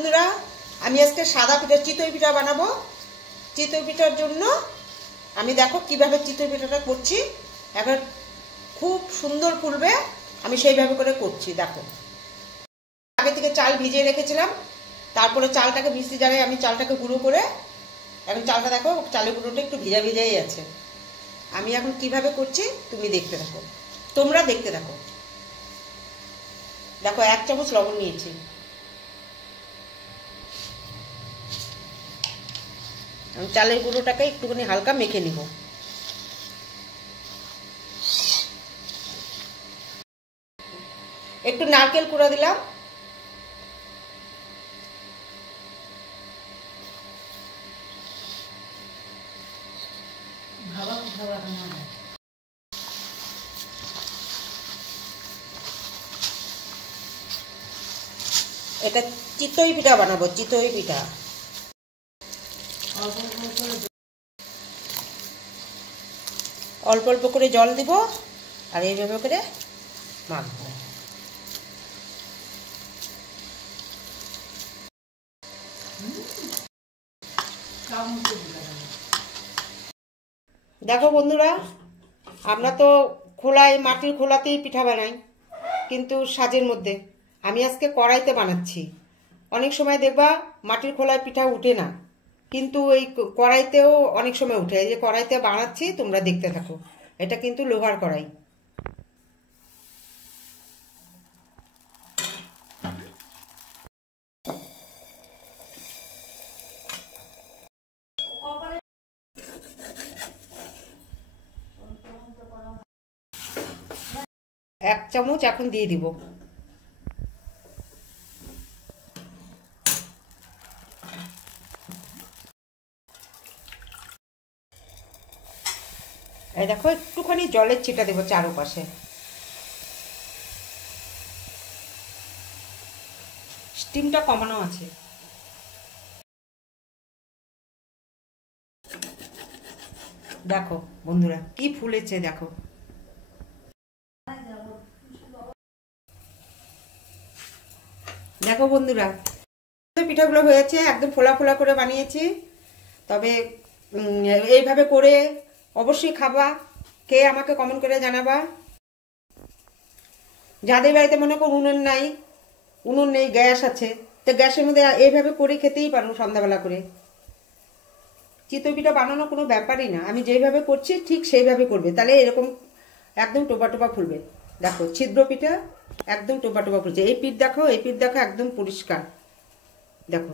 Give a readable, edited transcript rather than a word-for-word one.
বন্ধুরা, আমি আজকে সাদা পিঠা চিতই পিঠা বানাবো। চিতই পিঠার জন্য আমি দেখো কিভাবে চিতই পিঠাটা করছি। এখন খুব সুন্দর ফুলবে, আমি সেইভাবে করে করছি। দেখো, আগে থেকে চাল ভিজিয়ে রেখেছিলাম, তারপরে চালটাকে মিক্সি জারে আমি চালটাকে গুঁড়ো করে, এখন চালটা দেখো চালের গুঁড়োটা একটু ভিজা ভিজাই আছে। আমি এখন কিভাবে করছি তুমি দেখতে থাকো, তোমরা দেখতে থাকো। দেখো 1 চামচ লবণ নিয়েছি, চালের গুঁড়োটাকে একটুখানি হালকা মেখে নিব। একটু নারকেল কুড়া দিলাম, এটা চিতই পিঠা বানাবো। চিতই পিঠা অল্প অল্প করে জল দিব আর এইভাবে করে মাখবো। দেখো বন্ধুরা, আমরা তো খোলায় মাটির খোলাতেই পিঠা বানাই, কিন্তু সাজের মধ্যে আমি আজকে কড়াইতে বানাচ্ছি। অনেক সময় দেখবা মাটির খোলায় পিঠা উঠে না, কিন্তু এই কড়াইতেও অনেক সময় উঠে। এই যে কড়াইতে বানাচ্ছি, তোমরা দেখতে থাকো। এটা কিন্তু লোহার কড়াই। এক চামচ এখন দিয়ে দিব। এই দেখো একটুখানি জলের ছিটা দেবো চারপাশে। স্টিমটা কমানো আছে। দেখো বন্ধুরা কি ফুলেছে, দেখো। দেখো বন্ধুরা, পিঠাগুলো হয়েছে, একদম ফোলা ফোলা করে বানিয়েছি। তবে এইভাবে করে অবশ্যই খাবা, খেয়ে আমাকে কমেন্ট করে জানাবা। যাদের বাড়িতে মনে করো উনুন নেই, গ্যাস আছে, তো গ্যাসের মধ্যে এইভাবে করে খেতেই পারো সন্ধ্যাবেলা করে। চিতই পিঠা বানানো কোনো ব্যাপারই না, আমি যেইভাবে করছি ঠিক সেইভাবে করবে, তাহলে এরকম একদম টোপা টোপা ফুলবে। দেখো ছিদ্র পিঠা একদম টোপা টোপা ফুলছে। এই পিঠ দেখো, এই পিঠ দেখো একদম পরিষ্কার। দেখো